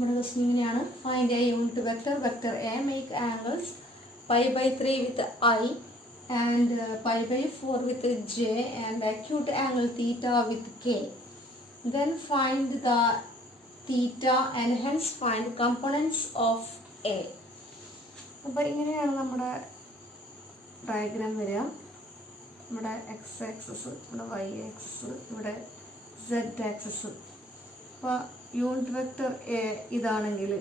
നമ്മുടെ ക്വസ്റ്റ്യൻ ഇങ്ങനെയാണ്. Find a unit vector. Vector A make angles π/3 with I and π/4 with J and acute angle theta with K. Then find the theta and hence find components of A. അപ്പോൾ ഇങ്ങനെയാണ് നമ്മുടെ diagram വരിക. ഇവിടെ X access, ഇവിടെ Y access, ഇവിടെ Z access. അപ്പോൾ unit vector A ഇതാണെങ്കിൽ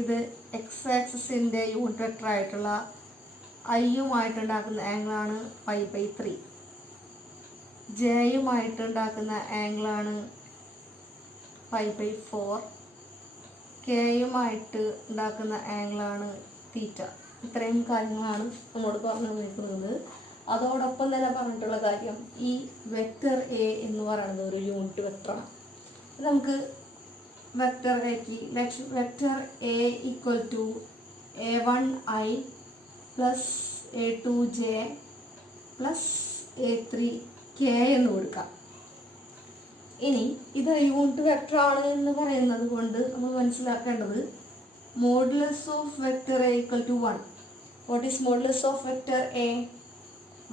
ഇത് എക്സ് ആക്സസിൻ്റെ യൂണിറ്റ് വെക്ടർ ആയിട്ടുള്ള ഐയുമായിട്ടുണ്ടാക്കുന്ന ആംഗിളാണ് π/3. ജെയുമായിട്ടുണ്ടാക്കുന്ന ആംഗിളാണ് π/4. കെയുമായിട്ട് ഉണ്ടാക്കുന്ന ആംഗിളാണ് തീറ്റ. ഇത്രയും കാര്യങ്ങളാണ് നമ്മോട് പറഞ്ഞു തന്നിരിക്കുന്നത്. അതോടൊപ്പം തന്നെ പറഞ്ഞിട്ടുള്ള കാര്യം, ഈ വെക്ടർ എ എന്ന് പറയുന്നത് ഒരു യൂണിറ്റ് വെക്ടറാണ്. നമുക്ക് vector A equal to a1i plus a2j plus a3k എന്ന് കൊടുക്കാം. ഇനി ഇത് യൂണിറ്റ് വെക്ടർ ആണ് എന്ന് പറയുന്നത് കൊണ്ട് നമ്മൾ മനസ്സിലാക്കേണ്ടത് modulus of vector A equal to 1. What is modulus of vector A?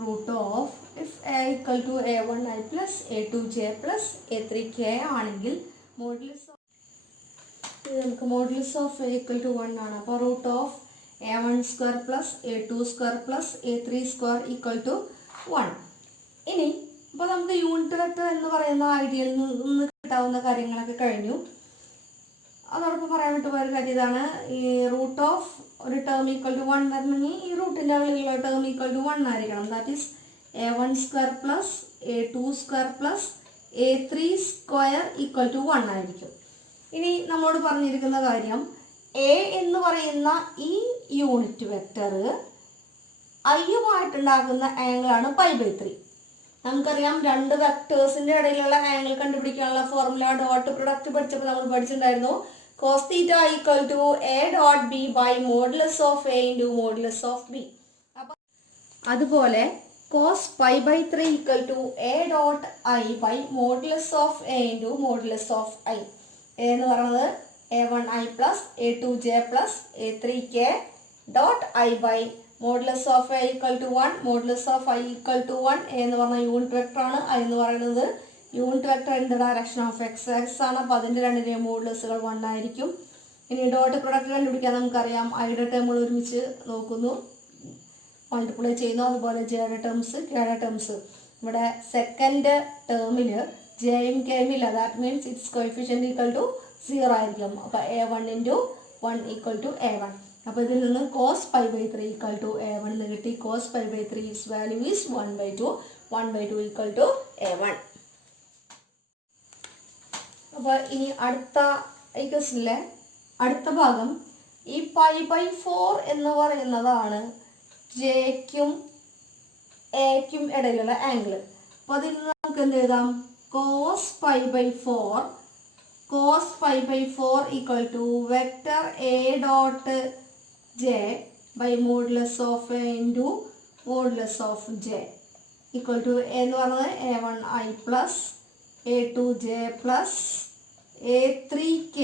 Root of, if A equal to a1i plus a2j plus a3k ആണെങ്കിൽ നമുക്ക് modulus of A equal to 1 ആണ്. അപ്പോൾ root of a1 square plus a2 square plus a3 square equal to 1. ഇനി അപ്പോൾ നമുക്ക് unit vector എന്ന് പറയുന്ന ഐഡിയയിൽ നിന്ന് കിട്ടാവുന്ന കാര്യങ്ങളൊക്കെ കഴിഞ്ഞു. അതോടൊപ്പം പറയാൻ വിട്ടു പോയൊരു കാര്യം ഇതാണ്, ഈ റൂട്ട് ഓഫ് ഒരു ടേം ഈക്വൽ ടു 1 വരണമെങ്കിൽ ഈ റൂട്ടിൻ്റെ ഉള്ളിലുള്ള ടേം ഈക്വൽ ടു 1 ആയിരിക്കണം. That is a1 square plus a2 square plus a3 square equal to 1 ആയിരിക്കും. ഇനി നമ്മോട് പറഞ്ഞിരിക്കുന്ന കാര്യം, എ എന്ന് പറയുന്ന ഈ യൂണിറ്റ് വെക്ടർ ഐയുമായിട്ടുണ്ടാക്കുന്ന ആംഗിളാണ് π/3. നമുക്കറിയാം രണ്ട് വെക്ടേഴ്സിൻ്റെ ഇടയിലുള്ള ആംഗിൾ കണ്ടുപിടിക്കാനുള്ള ഫോർമുല ഡോട്ട് പ്രൊഡക്റ്റ് പഠിച്ചപ്പോൾ നമ്മൾ പഠിച്ചിട്ടുണ്ടായിരുന്നു. Cos theta equal to A dot B by modulus of A into modulus of B. അപ്പം അതുപോലെ cos π/3 equal to A dot I by modulus of A into modulus of I. A എന്ന് പറയുന്നത് a1i plus a2j plus a3k dot I by modulus of A equal to 1 modulus of I equal to 1. A എന്ന് പറഞ്ഞ unit vector ആണ്. I എന്ന് പറയുന്നത് unit vector in the direction of X axis ആണ്. അപ്പോൾ അതിൻ്റെ രണ്ടിൻ്റെയും മോഡുലസുകൾ 1 ആയിരിക്കും. ഇനി ഡോട്ട് പ്രൊഡക്റ്റ് കണ്ടുപിടിക്കാൻ നമുക്കറിയാം, ഐയുടെ ടേമുകൾ ഒരുമിച്ച് നോക്കുന്നു, മൾട്ടിപ്ലൈ ചെയ്യുന്നു. അതുപോലെ ജെയുടെ ടേംസ്, കെയുടെ ടേംസ്. ഇവിടെ സെക്കൻഡ് ടേമിൽ ജെയും കെയും ഇല്ല. That means its coefficient equal to 0 ആയിരിക്കും. അപ്പോൾ a1 into 1 equal to a1. അപ്പോൾ ഇതിൽ നിന്ന് കോസ് π/3 ഈക്വൽ ടു a1 എന്ന് കിട്ടി. Cos π/3 is value is 1/2. 1/2 equal to a1. അപ്പോൾ ഇനി അടുത്ത ഈ ക്വസ്റ്റ്യനിലെ അടുത്ത ഭാഗം, ഈ π/4 എന്ന് പറയുന്നതാണ് ജെക്കും എക്കും ഇടയിലുള്ള ആംഗിൾ. അപ്പോൾ അതിൽ നിന്ന് നമുക്ക് എന്ത് എഴുതാം? Cos π/4 equal to vector A dot J by modulus of A into modulus of J equal to എന്ന് പറയുന്നത് a1i plus a2j plus a3k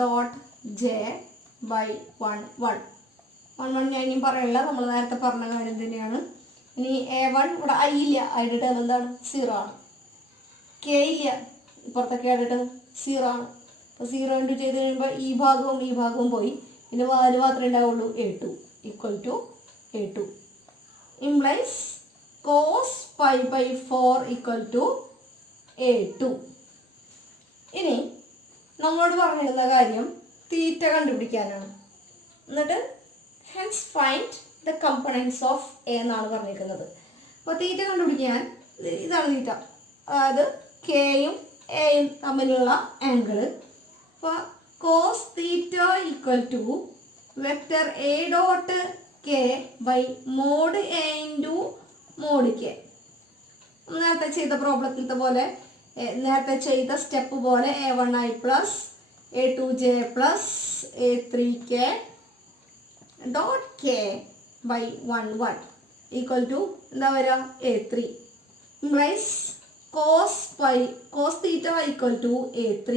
dot J by 1 ഞാൻ ഇനിയും പറയില്ല, നമ്മൾ നേരത്തെ പറഞ്ഞ കാര്യം തന്നെയാണ്. ഇനി a1 ഇവിടെ ഐ ഇല്ല, ഐയുടെ ടേം എന്താണ്? 0 ആണ്. കെ ഇല്ല, ഇപ്പുറത്തെ കെയുടെ ടേം 0 ആണ്. അപ്പോൾ 0 ഇൻറ്റു ചെയ്ത് കഴിയുമ്പോൾ ഈ ഭാഗവും പോയി. ഇതിന് വാല്യൂ മാത്രമേ ഉണ്ടാവുള്ളൂ, a2 equal to a2 implies cos π/4 equal to a2. ഇനി നമ്മളോട് പറഞ്ഞിരുന്ന കാര്യം തീറ്റ കണ്ടുപിടിക്കാനാണ്. എന്നിട്ട് hence find the components of a എന്നാണ് പറഞ്ഞിരിക്കുന്നത്. അപ്പോൾ തീറ്റ കണ്ടുപിടിക്കാൻ ഇതാണ് തീറ്റ, അതായത് കെയും എയും തമ്മിലുള്ള ആംഗിള്. അപ്പോൾ cos theta equal to vector A dot K by mod A into mod K. നേരത്തെ ചെയ്ത പ്രോബ്ലത്തിലത്തെ പോലെ, നേരത്തെ ചെയ്ത സ്റ്റെപ്പ് പോലെ a1i plus a2j plus a3k dot K by 1 equal to എന്താ വരിക? a3 implies cos theta equal to a3.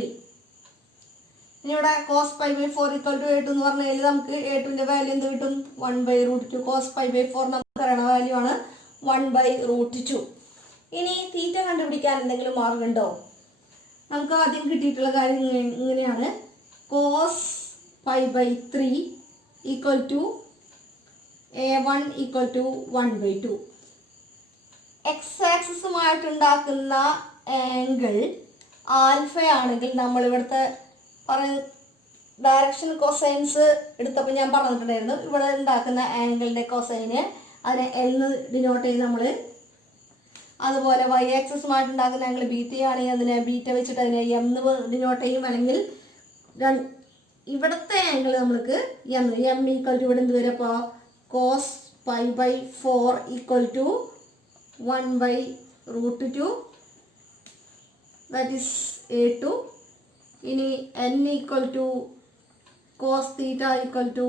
ഇനി ഇവിടെ cos pi by 4 equal to a2 എന്ന് പറഞ്ഞാൽ നമുക്ക് a2ന്റെ വാല്യൂ എന്ത് കിട്ടും 1/√2. cos pi by 4 നമുക്ക് അറിയണ വാല്യൂ ആണ് 1/√2. ഇനി തീറ്റ കണ്ടുപിടിക്കാൻ എന്തെങ്കിലും മാർഗമുണ്ടോ? നമുക്ക് ആദ്യം കിട്ടിയിട്ടുള്ള കാര്യം ഇങ്ങനെയാണ്. cos pi by 3 equal to a1 equal to 1/2. X ആക്സിസുമായിട്ടുണ്ടാക്കുന്ന ആംഗിൾ ആൽഫ ആണെങ്കിൽ നമ്മൾ ഇവിടുത്തെ ഡയറക്ഷൻ കൊസൈൻസ് എടുത്തപ്പോൾ ഞാൻ പറഞ്ഞിട്ടുണ്ടായിരുന്നു. ഇവിടെ ഉണ്ടാക്കുന്ന ആംഗിളിൻ്റെ കൊസൈന് അതിനെ എന്ന് ഡിനോട്ട് ചെയ്ത് നമ്മൾ, അതുപോലെ വൈ ആക്സിസുമായിട്ട് ഉണ്ടാക്കുന്ന ആംഗിൾ ബീറ്റയാണെങ്കിൽ അതിനെ ബീറ്റ വെച്ചിട്ട് അതിനെ എന്ന് ഡിനോട്ട് ചെയ്യും. അല്ലെങ്കിൽ ഇവിടുത്തെ ആംഗിൾ നമ്മൾക്ക് എം ഈക്വൽ ടു ഇവിടെ എന്ത് വരും? അപ്പോൾ cos pi by 4 equal to 1/√2, that is a2. ഇനി n equal to cos theta equal to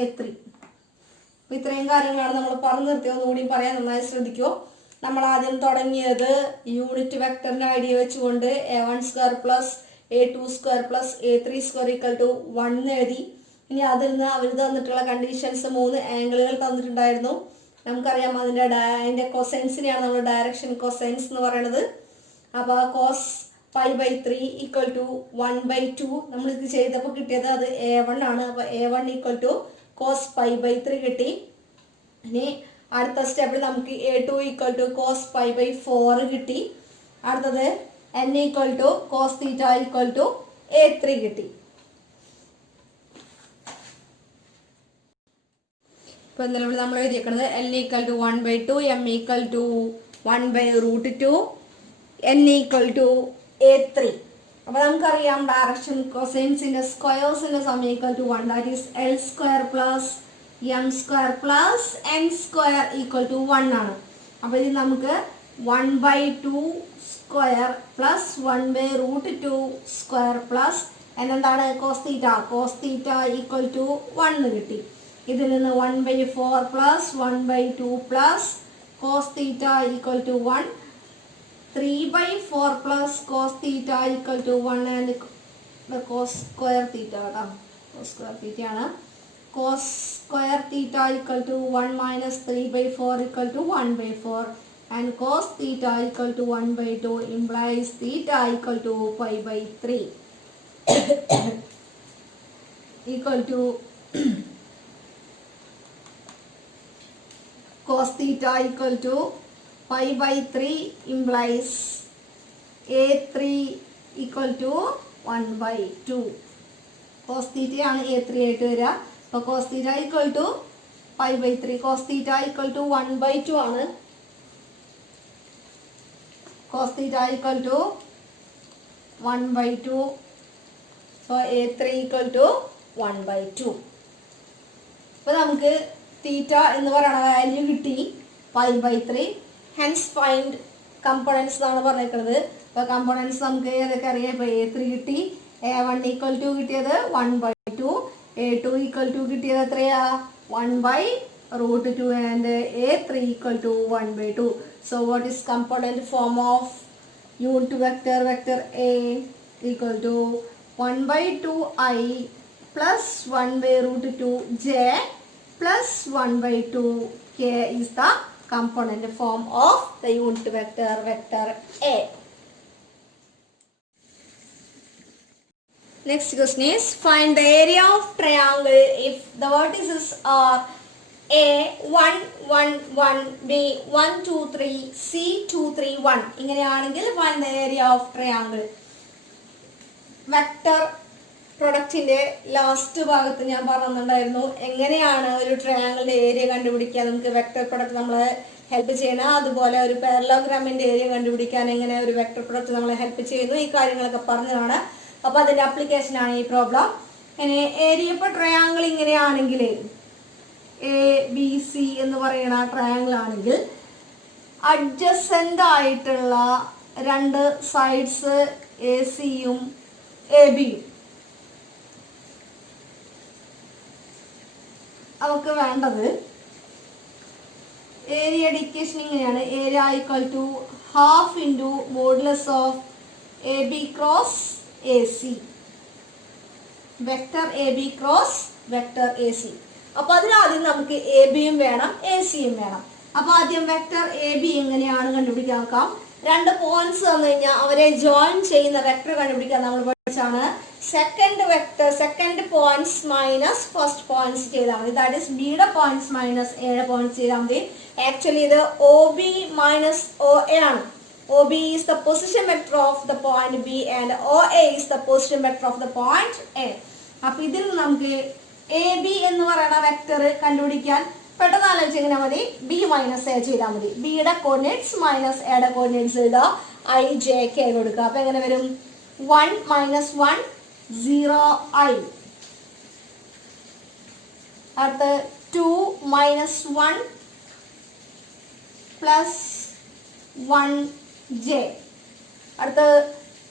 a3. അപ്പോൾ ഇത്രയും കാര്യങ്ങളാണ് നമ്മൾ പറഞ്ഞു നിർത്തിയത്. ഒന്നുകൂടി പറയാൻ നന്നായി ശ്രദ്ധിക്കുമോ. നമ്മൾ ആദ്യം തുടങ്ങിയത് യൂണിറ്റ് വെക്ടറിൻ്റെ ഐഡിയ വെച്ചുകൊണ്ട് a1² plus a2² plus a3² equal to 1 എഴുതി. ഇനി അതിൽ നിന്ന് അവർ തന്നിട്ടുള്ള കണ്ടീഷൻസ് 3 ആംഗിളുകൾ തന്നിട്ടുണ്ടായിരുന്നു. നമുക്കറിയാം അതിൻ്റെ കൊസൈൻസിനെയാണ് നമ്മൾ ഡയറക്ഷൻ കൊസൈൻസ് എന്ന് പറയുന്നത്. അപ്പോൾ cos pi by 3 equal to 1/2 നമ്മൾ ഇത് ചെയ്തപ്പോൾ കിട്ടിയത് അത് a1 ആണ്. അപ്പോൾ a1 equal to cos pi by 3 കിട്ടി. ഇനി അടുത്ത സ്റ്റെപ്പിൽ നമുക്ക് a2 equal to cos pi by 4 കിട്ടി. അടുത്തത് n equal to cos theta equal to a3 കിട്ടി. ഇപ്പോൾ നിലവിൽ നമ്മൾ എഴുതിയിരിക്കുന്നത് n equal to 1/2, m equal to 1/√2, n equal to a3. അപ്പോൾ നമുക്കറിയാം ഡയറക്ഷൻ കൊസൈൻസിൻ്റെ സ്ക്വയേഴ്സിൻ്റെ sum equal to 1, that is l² plus m² plus n² equal to 1 ആണ്. അപ്പോൾ ഇത് നമുക്ക് 1/2² പ്ലസ് 1/√2² പ്ലസ് എന്താണ് കോസ് തീറ്റ ഈക്വൽ ടു 1 കിട്ടി. ഇതിൽ നിന്ന് 1/4 plus 1/2 plus cos theta equal to 1, 3/4 plus cos theta equal to 1 and cos square theta കേട്ടോ, cos square തീറ്റയാണ്. Cos square theta equal to 1 minus 3/4 equal to 1/4 and cos theta equal to 1/2 implies theta equal to pi by 3 equal to cos theta equal to pi by 3 implies a3 equal to 1/2. cos theta ആണ് a3 ആയിട്ട് വരിക. അപ്പോൾ cos theta equal to pi by 3, cos theta equal to 1/2 ആണ്. cos theta equal to 1/2, so a3 equal to 1/2. അപ്പോൾ നമുക്ക് തീറ്റ എന്ന് പറയുന്ന value കിട്ടി pi by 3. Hence find components എന്നാണ് പറഞ്ഞിരിക്കുന്നത്. അപ്പോൾ കമ്പോണൻസ് നമുക്ക് ഏതൊക്കെ അറിയാം. ഇപ്പോൾ a3 കിട്ടി, a1 ഈക്വൽ ടു കിട്ടിയത് 1/2, a2 ഈക്വൽ ടു കിട്ടിയത് എത്രയാ 1/√2 and a3 equal to 1/2. So what is component form of unit vector a equal to 1/2i പ്ലസ് 1/√2j plus 1/2k is the component form of the unit vector A. Next question is find the area of triangle if the vertices are A 1 1 1, B 1 2 3, C 2 3 1. ഇങ്ങനെയാണെങ്കിൽ find the area of triangle. Vector പ്രൊഡക്റ്റിൻ്റെ last ഭാഗത്ത് ഞാൻ പറഞ്ഞിട്ടുണ്ടായിരുന്നു എങ്ങനെയാണ് ഒരു ട്രയാങ്കിളിൻ്റെ area കണ്ടുപിടിക്കാൻ നമുക്ക് vector product നമ്മളെ ഹെൽപ്പ് ചെയ്യണം. അതുപോലെ ഒരു പാരലോഗ്രാമിൻ്റെ ഏരിയ കണ്ടുപിടിക്കാൻ എങ്ങനെ ഒരു വെക്ടർ പ്രൊഡക്റ്റ് നമ്മളെ ഹെൽപ്പ് ചെയ്യുന്നു, ഈ കാര്യങ്ങളൊക്കെ പറഞ്ഞതാണ്. അപ്പോൾ അതിൻ്റെ ആപ്ലിക്കേഷനാണ് ഈ പ്രോബ്ലം. ഇനി ഏരിയ ഇപ്പോൾ ട്രയാങ്കിൾ ഇങ്ങനെയാണെങ്കിൽ ABC എന്ന് പറയുന്ന ട്രയാങ്കിൾ ആണെങ്കിൽ അഡ്ജസൻ്റ് ആയിട്ടുള്ള രണ്ട് സൈഡ്സ് ACയും ABയും നമുക്ക് വേണ്ടത് ഏരിയയുടെ ഇക്വേഷൻ ഇങ്ങനെയാണ്. Area equal to half into modulus of AB cross AC. Vector A B cross vector A C. അപ്പൊ അതിനാദ്യം നമുക്ക് എ ബിയും വേണം എ സിയും വേണം. അപ്പൊ ആദ്യം വെക്ടർ എ ബി എങ്ങനെയാണ് കണ്ടുപിടിക്കാൻ നോക്കാം. രണ്ട് പോയിന്റ്സ് തന്നു കഴിഞ്ഞാൽ അവരെ ജോയിൻ ചെയ്യുന്ന വെക്ടർ കണ്ടുപിടിക്കാൻ നമ്മൾ പഠിച്ചാണ്. Second points minus first points ചെയ്താൽ മതി. ദാറ്റ് ഈസ് ബിയുടെ പോയിന്റ്സ് മൈനസ് എയുടെ പോയിന്റ്സ് ചെയ്താൽ മതി. ആക്ച്വലി ഇത് O B minus O A ആണ്. OB is the position vector of the point B and OA is the position vector of the point A. അപ്പോൾ ഇതിൽ നമുക്ക് എ ബി എന്ന് പറയുന്ന വെക്ടർ കണ്ടുപിടിക്കാൻ പെട്ടെന്ന് ആലോചിച്ച് എങ്ങനെ മതി, ബി മൈനസ് എ ചെയ്താൽ മതി. ബിയുടെ കോർഡിനേറ്റ്സ് മൈനസ് എയുടെ കോർഡിനേറ്റ്സ് എഴുതുക, ഐ ജെ കെ കൊടുക്കുക. അപ്പോൾ എങ്ങനെ വരും, 1 - 1 0 I. അടുത്ത് 2 - 1 + 1 J. അടുത്ത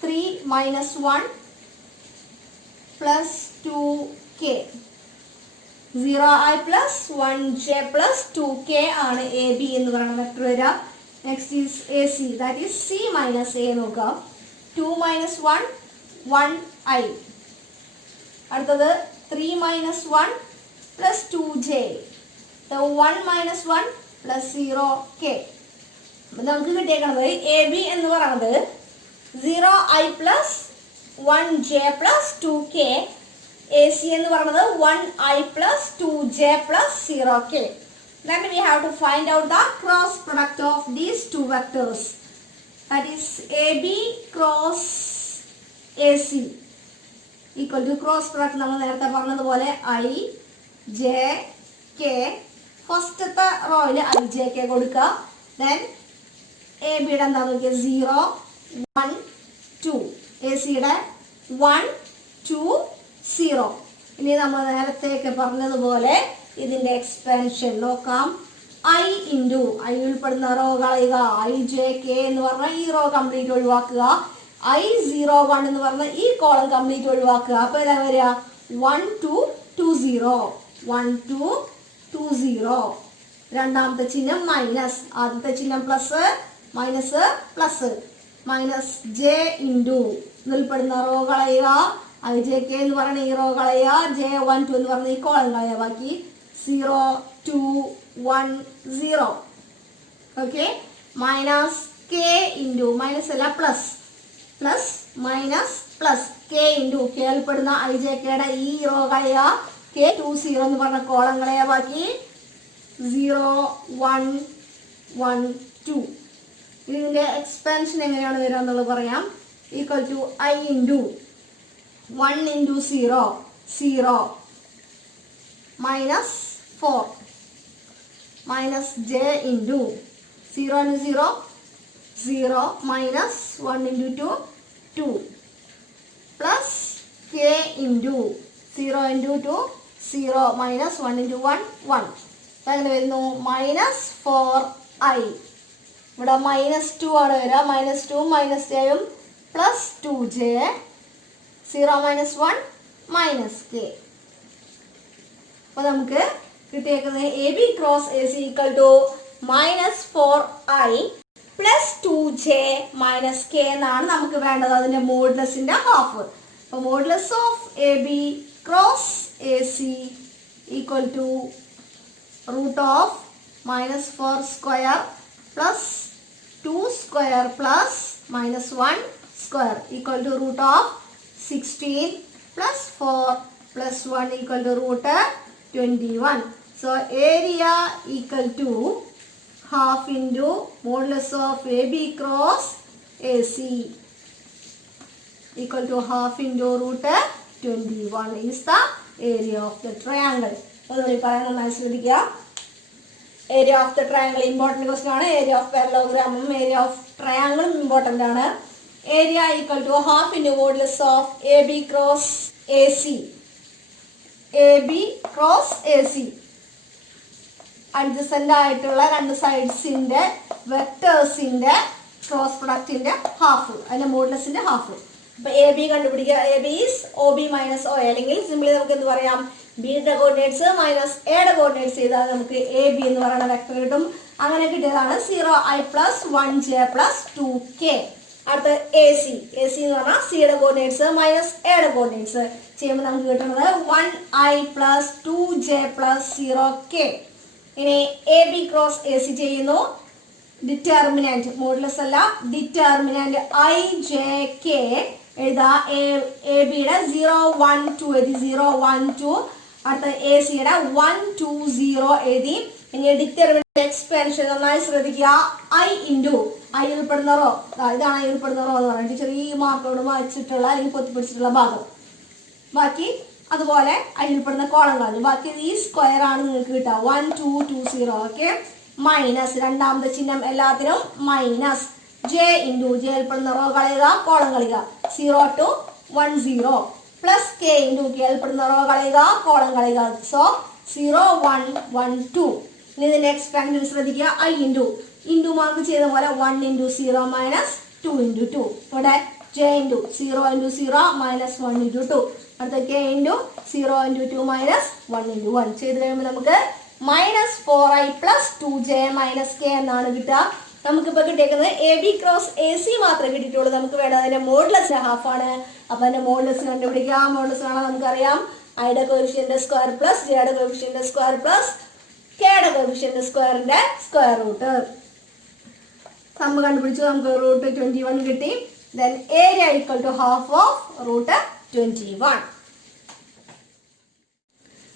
3 - 1 + 2K. 0I + 1J + 2K ആണ് എ ബി എന്ന് പറയുന്ന വെക്ടർ വരിക. Next is A C, that is C minus A നോക്കുക. 2 - 1 1I. അടുത്തത് 3 - 1 + 2J. 1 - 1 + 0K. നമുക്ക് കിട്ടിയേക്കുന്നത് എ ബി എന്ന് പറയുന്നത് 0I + 1J + 2K. A C എന്ന് പറയുന്നത് 1I + 2J + 0K. Then we have to find out the cross product of these two vectors. That is AB cross AC equal to cross product നമ്മൾ നേരത്തെ പറഞ്ഞതുപോലെ I J K. ഫസ്റ്റത്തെ റോയിൽ I J K കൊടുക്കുക. Then A ബിയുടെ എന്താണെന്ന് നോക്കിയാൽ 0 1 2, A സിയുടെ 1 2 0. ഇനി നമ്മൾ നേരത്തെയൊക്കെ പറഞ്ഞതുപോലെ ഇതിൻ്റെ എക്സ്പാൻഷൻ നോക്കാം. ഐ ഇൻറ്റു ഐ ഉൾപ്പെടുന്ന റോ കളയുക. ഐ ജെ കെ എന്ന് പറഞ്ഞാൽ ഈ റോ കംപ്ലീറ്റ് ഒഴിവാക്കുക. ഐ 0 1 എന്ന് പറഞ്ഞാൽ ഈ കോളം കംപ്ലീറ്റ് ഒഴിവാക്കുക. അപ്പോൾ ഏതാ വരിക, 1 2 2 0 1 2 2 0. രണ്ടാമത്തെ ചിഹ്നം മൈനസ്, ആദ്യത്തെ ചിഹ്നം plus, minus plus. Minus J into ഉൾപ്പെടുന്ന റോ കളയുക. ഐ ജെ കെ എന്ന് പറയുന്ന ഈ റോ കളയുക. ജെ 1 2 എന്ന് പറഞ്ഞ ഈ കോളം കളയുക. ബാക്കി 0 2 1 0. Okay. Minus K into, minus അല്ല plus, plus minus plus K into K ഉൾപ്പെടുന്ന ഐ ജെ കെയുടെ ഈ റോ കളയുക. കെ 2 0 എന്ന് പറഞ്ഞ കോളം കളയുക. ബാക്കി 0 1 1 2. ഇതിൻ്റെ എക്സ്പാൻഷൻ എങ്ങനെയാണ് വരിക എന്നുള്ളത് പറയാം. Equal to I into 1 × 0 0 minus 4 minus J into 0 × 0 0 minus 1 × 2 2 plus K into 0 × 2 0 minus 1 × 1 1. അപ്പം എങ്ങനെ വരുന്നു, മൈനസ് 4I. ഇവിടെ -2 ആണ് വരിക. -2 മൈനസ് ജെയും പ്ലസ് 2J. 0 - 1 minus K. അപ്പോൾ നമുക്ക് കിട്ടിയേക്കുന്നത് A B cross A C equal to -4I + 2J - K എന്നാണ് നമുക്ക് വേണ്ടത്. അതിൻ്റെ മോഡുലസിൻ്റെ ഹാഫ്. അപ്പോൾ modulus of A B cross A C equal to √of -4 square plus 2 square plus -1 square equal to √of 16 plus 4 plus 1 equal to √21. So area equal to half into modulus of AB cross AC equal to half into √21 is the area of the triangle. Area of the triangle important question ആണ്. Area of parallelogram, area of triangle important ആണ്. Area equal to half into modulus of AB cross AC. AB cross AC. Adjacent ആയിട്ടുള്ള രണ്ട് സൈഡ്സിന്റെ വെക്ടേഴ്സിന്റെ cross പ്രൊഡക്റ്റിന്റെ half, അതിന്റെ മോഡുലസിന്റെ half. അപ്പോൾ A B കണ്ടുപിടിക്കുക. A B is O B minus O A, അല്ലെങ്കിൽ simply നമുക്ക് എന്ത് പറയാം, ബിയുടെ കോർഡിനേറ്റ്സ് മൈനസ് എയുടെ കോർഡിനേറ്റ്സ് ചെയ്താൽ നമുക്ക് എ ബി എന്ന് പറയുന്ന വെക്ടർ കിട്ടും. അങ്ങനെ കിട്ടിയതാണ് 0I + 1J + 2K. അടുത്ത എ സി എന്ന് പറഞ്ഞാൽ സിയുടെ കോർഡിനേറ്റ്സ് മൈനസ് എയുടെ കോർഡിനേറ്റ്സ് ചെയ്യുമ്പോൾ നമുക്ക് കിട്ടുന്നത് 1i plus 2j plus 0k. ഇനി A B cross A C ചെയ്യുന്നു. ഡിറ്റർമിനന്റ് മോഡുലസ് അല്ല, ഡിറ്റർമിനന്റ് ഐ ജെ കെ എഴുതാ. എ ബിയുടെ 0 1 2 എഴുതി, 0 1 2. അടുത്ത എ സിയുടെ 1 2 0 എഴുതി. ഇനി ഡിറ്റർമിനന്റ് എക്സ്പാൻഷൻ നന്നായി ശ്രദ്ധിക്കുക. ഐ ഇൻറ്റു ഐ ഉൾപ്പെടുന്ന റോ, ഇതാണ് ഐ ഉൾപ്പെടുന്ന റോ എന്ന് പറഞ്ഞിട്ട് ചെറിയ മാർക്കോട് വായിച്ചിട്ടുള്ള അല്ലെങ്കിൽ പൊത്തിപ്പിടിച്ചിട്ടുള്ള ഭാഗം. ബാക്കി അതുപോലെ ഐ ഉൾപ്പെടുന്ന കോളങ്ങളാണ്. ബാക്കി ഈ സ്ക്വയർ ആണ് നിങ്ങൾക്ക് കിട്ടുക. 1 2 2 0. ഓക്കെ. മൈനസ് രണ്ടാമത്തെ ചിഹ്നം എല്ലാത്തിനും മൈനസ്. ജെ ഇൻറ്റു ജെ ഉൾപ്പെടുന്ന റോ കളയുക, കോളം കളയുക. 0 to 1 0 plus K into K ഉൾപ്പെടുന്ന റോ കളയുക, കോളം കളയുക. സോ 0 1 1 2. ഇനി ഇതിന്റെ എക്സ്പാൻഷൻ ശ്രദ്ധിക്കുക. ഐ ഇൻറ്റു മാർക്ക് ചെയ്ത പോലെ 1 ഇൻറ്റു 0 മൈനസ് 2 ഇൻറ്റു 2. ഇവിടെ J into 0 into 0 minus 1 into 2. അടുത്ത K into 0 into 2 minus 1 into 1 ചെയ്ത് കഴിയുമ്പോൾ നമുക്ക് minus 4i plus 2j minus K എന്നാണ് കിട്ടുക. നമുക്കിപ്പോൾ കിട്ടിയേക്കുന്നത് A B cross A C മാത്രമേ കിട്ടിയിട്ടുള്ളൂ. നമുക്ക് വേണ്ടത് അതിന്റെ മോഡുലസ് ഹാഫ് ആണ്. അപ്പോൾ അതിന്റെ മോഡുലസ് കണ്ടുപിടിക്കാം. മോഡുലസ് കാണാൻ നമുക്കറിയാം ഐയുടെ കോഎഫിഷ്യന്റ് സ്ക്വയർ പ്ലസ് ജെയുടെ കോഎഫിഷ്യന്റ് സ്ക്വയർ പ്ലസ് കെയുടെ കോഎഫിഷ്യന്റ് സ്ക്വയറിന്റെ സ്ക്വയർ റൂട്ട്. നമ്മൾ കണ്ടുപിടിച്ചു. നമുക്ക് റൂട്ട് 21 കിട്ടി. Then area equal to half of root 21.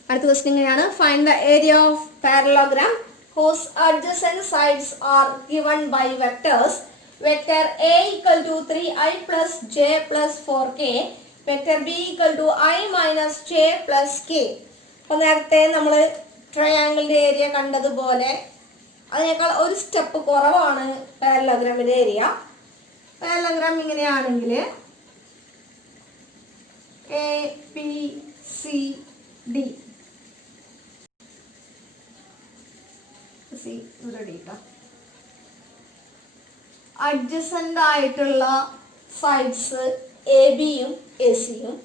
അടുത്ത ക്വസ്റ്റ്യൻ ഇങ്ങനെയാണ്. Find the area of parallelogram whose adjacent sides are given by vectors. Vector A equal to 3i plus j plus 4k. Vector B equal to I minus j plus k. അപ്പോൾ നേരത്തെ നമ്മൾ ട്രയാങ്കിളിൻ്റെ area കണ്ടതുപോലെ അതിനേക്കാൾ ഒരു step കുറവാണ് പാരലോഗ്രാമിൻ്റെ area. Parallelogram ഇങ്ങനെയാണെങ്കിൽ A B C D adjacent ആയിട്ടുള്ള സൈഡ്സ് എ ബിയും എ സിയും.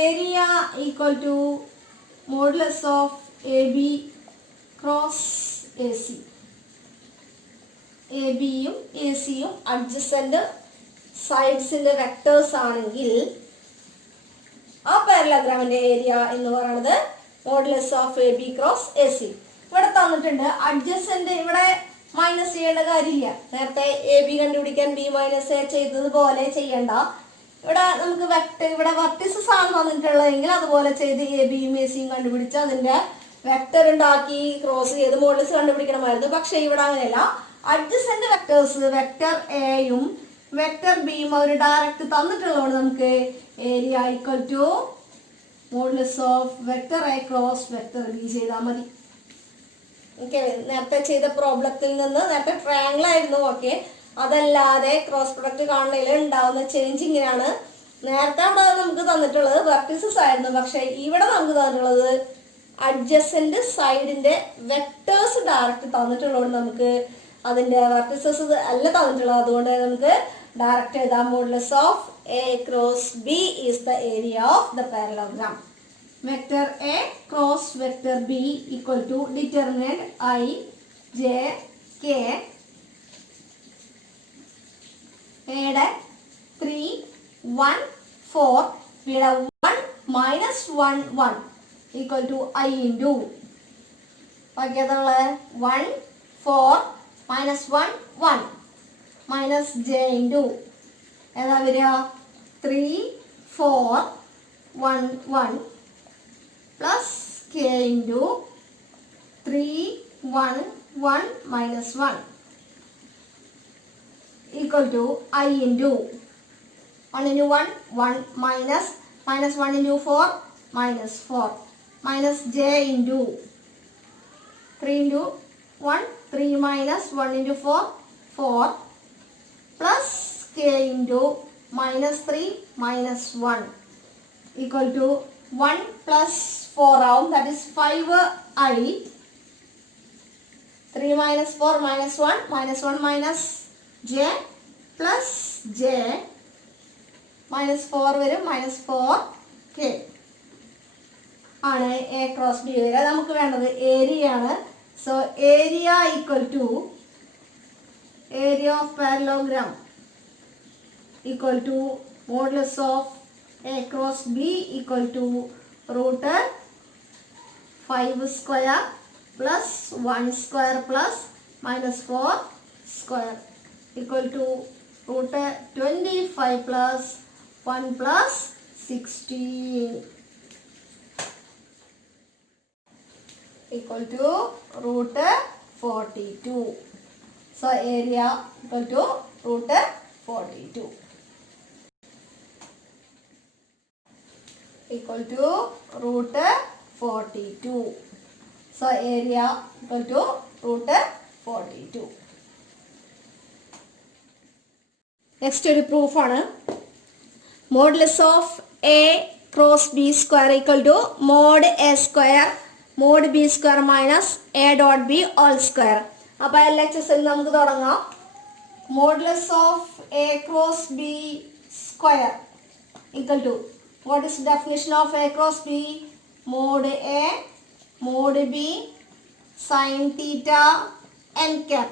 Area equal to modulus of A B cross A C. A ബിയും എ സിയും അഡ്ജസന്റ് സൈഡ്സിന്റെ വെക്ടേഴ്സ് ആണെങ്കിൽ ആ പാരലോഗ്രാമിന്റെ ഏരിയ എന്ന് പറയുന്നത് modulus of A B cross A C. ഇവിടെ തന്നിട്ടുണ്ട് അഡ്ജസന്റ്. ഇവിടെ മൈനസ് ചെയ്യേണ്ട കാര്യമില്ല. നേരത്തെ എ ബി കണ്ടുപിടിക്കാൻ ബി മൈനസ് എ ചെയ്തതുപോലെ ചെയ്യണ്ട. ഇവിടെ നമുക്ക് ഇവിടെ വെർട്ടിസസ് ആണ് തന്നിട്ടുള്ളതെങ്കിൽ അതുപോലെ ചെയ്ത് എ ബിയും എ സിയും കണ്ടുപിടിച്ച് അതിന്റെ വെക്ടർ ഉണ്ടാക്കി ക്രോസ് ചെയ്ത് മോഡുലസ് കണ്ടുപിടിക്കണമായിരുന്നു. പക്ഷെ ഇവിടെ അങ്ങനെയല്ല. അഡ്ജസന്റ് വെക്ടേഴ്സ് വെക്ടർ എയും വെക്ടർ ബിയും അവർ ഡയറക്റ്റ് തന്നിട്ടുള്ളതുകൊണ്ട് നമുക്ക് area equal to modulus of vector A cross vector B ചെയ്താൽ മതി. ഓക്കെ. നേരത്തെ ചെയ്ത പ്രോബ്ലത്തിൽ നിന്ന് നേരത്തെ ട്രയാങ്കിൾ ആയിരുന്നു. ഓക്കെ. അതല്ലാതെ ക്രോസ് പ്രൊഡക്റ്റ് കാണുന്നതിൽ ഉണ്ടാവുന്ന ചേഞ്ച് ഇങ്ങനെയാണ്. നേരത്തെ അവിടെ നമുക്ക് തന്നിട്ടുള്ളത് വെർട്ടിസസ് ആയിരുന്നു. പക്ഷെ ഇവിടെ നമുക്ക് തന്നിട്ടുള്ളത് അഡ്ജസന്റ് സൈഡിന്റെ വെക്ടേഴ്സ് ഡയറക്റ്റ് തന്നിട്ടുള്ളതുകൊണ്ട് നമുക്ക് അതിന്റെ വെർട്ടിസസ് അല്ല തന്നിട്ടുള്ളത്. അതുകൊണ്ട് നമുക്ക് ഡയറക്റ്റ് എഴുതാം. Modulus of A cross B is the area of the parallelogram. Vector A cross vector B equal to determinant I J K. ഇവിടെ 3 1 4 ഇവിടെ 1 minus 1 1 equal to I into ബാക്കിയതുള്ളത് 1 4 minus 1 1 minus J into ഏതാ വരിക 3 4 1 1 plus k into 3 1 1 minus 1 equal to I into 1 into 1 1 minus 1 into 4 minus 4 minus j into 3 into 1 3 minus 1 into 4 4 plus k into minus 3 minus 1 equal to 1 plus 4 ആവും. that is 5i. 3 minus 4 minus 1 minus 1 minus j plus j minus 4 വരും minus 4k ആണ് A cross B വരിക. നമുക്ക് വേണ്ടത് area ആണ്. So area equal to area of parallelogram equal to modulus of A cross B equal to root 5 square plus 1 square plus minus 4 square equal to root 25 plus 1 plus 16 equal to root 42. So area equal to root 42 equal to root 42. So area equal to root 42. Next ഒരു proof ആണ്. Modulus of A cross B square equal to mod A square mod B square minus A dot B all square. അപ്പോൾ LHS നമുക്ക് തുടങ്ങാം. Modulus of A cross B square equal to, what is the definition of A cross B? Mod A mod B sin theta n cap.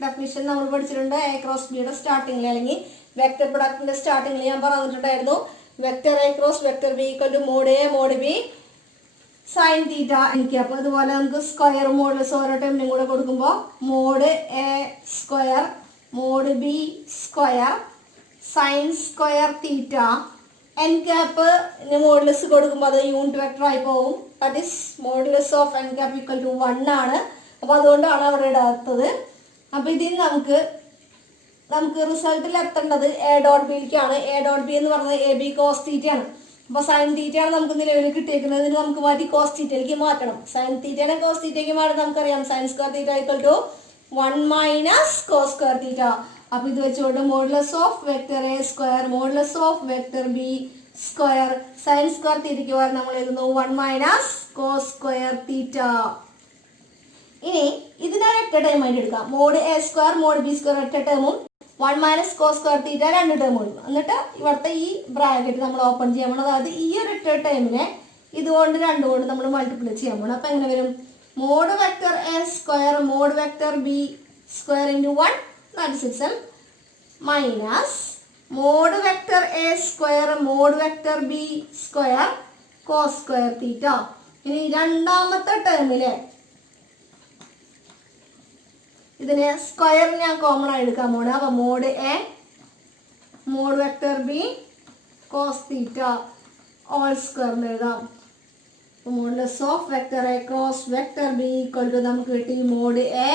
Definition നമ്മൾ പഠിച്ചിട്ടുണ്ട്. A cross ബിയുടെ സ്റ്റാർട്ടിങ്ങിൽ അല്ലെങ്കിൽ vector പ്രൊഡക്റ്റിന്റെ സ്റ്റാർട്ടിങ്ങിൽ ഞാൻ പറഞ്ഞിട്ടുണ്ടായിരുന്നു. Vector A cross vector B equal to mod A mod B sine theta എനിക്ക്. അപ്പോൾ അതുപോലെ നമുക്ക് സ്ക്വയർ മോഡുലസ് ഓരോ ടൈമിനും കൂടെ കൊടുക്കുമ്പോൾ mod A square mod B square sine square theta N cap modulus കൊടുക്കുമ്പോൾ അത് യൂണിറ്റ് വെക്റ്റർ ആയി പോകും. That is modulus of N cap equal to 1 ആണ്. അപ്പോൾ അതുകൊണ്ടാണ് അവിടെ ഇടാത്തത്. അപ്പോൾ ഇതിൽ നമുക്ക് റിസൾട്ടിൽ എത്തേണ്ടത് എ ഡോട്ട് ബിയിലേക്കാണ്. എ ഡോട്ട് ബി എന്ന് പറയുന്നത് എ ബി കോസ് തീറ്റയാണ്. അപ്പോൾ സൈൻ തീറ്റയാണ് നമുക്ക് നിലവിൽ കിട്ടിയിരിക്കുന്നത്. ഇതിന് നമുക്ക് മാറ്റി കോസ് തീറ്റയിലേക്ക് മാറ്റണം. സൈൻ തീറ്റയുടെ കോസ് തീറ്റയ്ക്ക് മാറ്റി നമുക്കറിയാം sine square theta equal to 1 minus cos square theta. അപ്പോൾ ഇത് വെച്ചുകൊണ്ട് modulus of vector A square modulus of vector B square sine square തീറ്റയ്ക്ക് പകരം നമ്മൾ എഴുതുന്നു 1 മൈനസ് കോസ് സ്ക്വയർ തീറ്റ. ഇനി ഇതിനൊരു ഒറ്റ ടൈം ആയിട്ട് എടുക്കാം. Mod A square mod B square ഒറ്റ ടേമും 1 minus cos square theta 2 term വരും. എന്നിട്ട് ഇവിടുത്തെ ഈ ബ്രാക്കറ്റ് നമ്മൾ ഓപ്പൺ ചെയ്യാൻ പോകണം. അതായത് ഈ ഒരു ഒറ്റ ടൈമിനെ ഇതുകൊണ്ട് 2 കൊണ്ട് നമ്മൾ മൾട്ടിപ്ലൈ ചെയ്യാൻ പോകണം. അപ്പം എങ്ങനെ വരും? Mod vector A square mod vector B square into 1 that is itself minus mod vector A square mod vector B square cos square theta. ഇനി രണ്ടാമത്തെ ടേമിലെ ഇതിന് സ്ക്വയർ ഞാൻ കോമൺ ആയി എടുക്കാൻ പോകണം. അപ്പോൾ mod A mod vector B cos theta whole square എന്ന് എഴുതാം. Modulus of vector A cross vector B equal to നമുക്ക് കിട്ടി mod A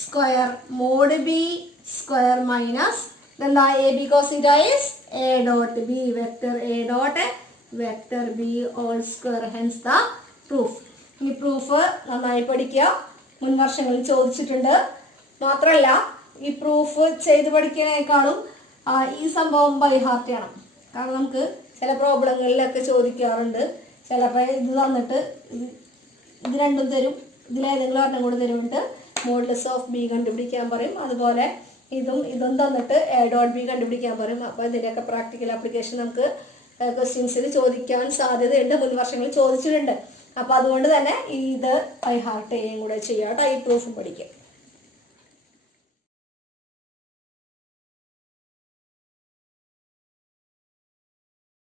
square mod B square minus ഇതെന്താ A B cos theta is A dot B vector A dot vector B whole square hence the proof. ഈ proof നന്നായി പഠിക്കുക. മുൻ വർഷങ്ങളിൽ ചോദിച്ചിട്ടുണ്ട്. മാത്രമല്ല ഈ പ്രൂഫ് ചെയ്ത് പഠിക്കുന്നതിനേക്കാളും ഈ സംഭവം ബൈ ഹാർട്ട് ചെയ്യണം. കാരണം നമുക്ക് ചില പ്രോബ്ലങ്ങളിലൊക്കെ ചോദിക്കാറുണ്ട്. ചിലപ്പോൾ ഇത് തന്നിട്ട് ഇത് രണ്ടും തരും, ഇതിലേതെങ്കിലും ഒരെണ്ണം കൂടെ തരുമിട്ട് മോഡുലസ് ഓഫ് ബി കണ്ടുപിടിക്കാൻ പറയും. അതുപോലെ ഇതും തന്നിട്ട് എ ഡോട്ട് ബി കണ്ടുപിടിക്കാൻ പറയും. അപ്പോൾ ഇതിൻ്റെയൊക്കെ പ്രാക്ടിക്കൽ ആപ്ലിക്കേഷൻ നമുക്ക് ക്വസ്റ്റ്യൻസിൽ ചോദിക്കാൻ സാധ്യതയുണ്ട്. മുൻ വർഷങ്ങളിൽ ചോദിച്ചിട്ടുണ്ട്. അപ്പോൾ അതുകൊണ്ട് തന്നെ ഇത് ബൈ ഹാർട്ട് ചെയ്യുകയും കൂടെ ചെയ്യാം. ഈ പ്രൂഫും പഠിക്കാം.